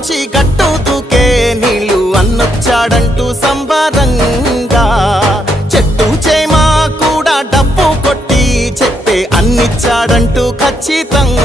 నుంచి గట్టు దూకే నీళ్ళు అన్నొచ్చాడంటూ సంబరంగా చెట్టు చేమ కూడా డప్పు కొట్టి చెప్పే అన్నిచ్చాడంటూ ఖచ్చితంగా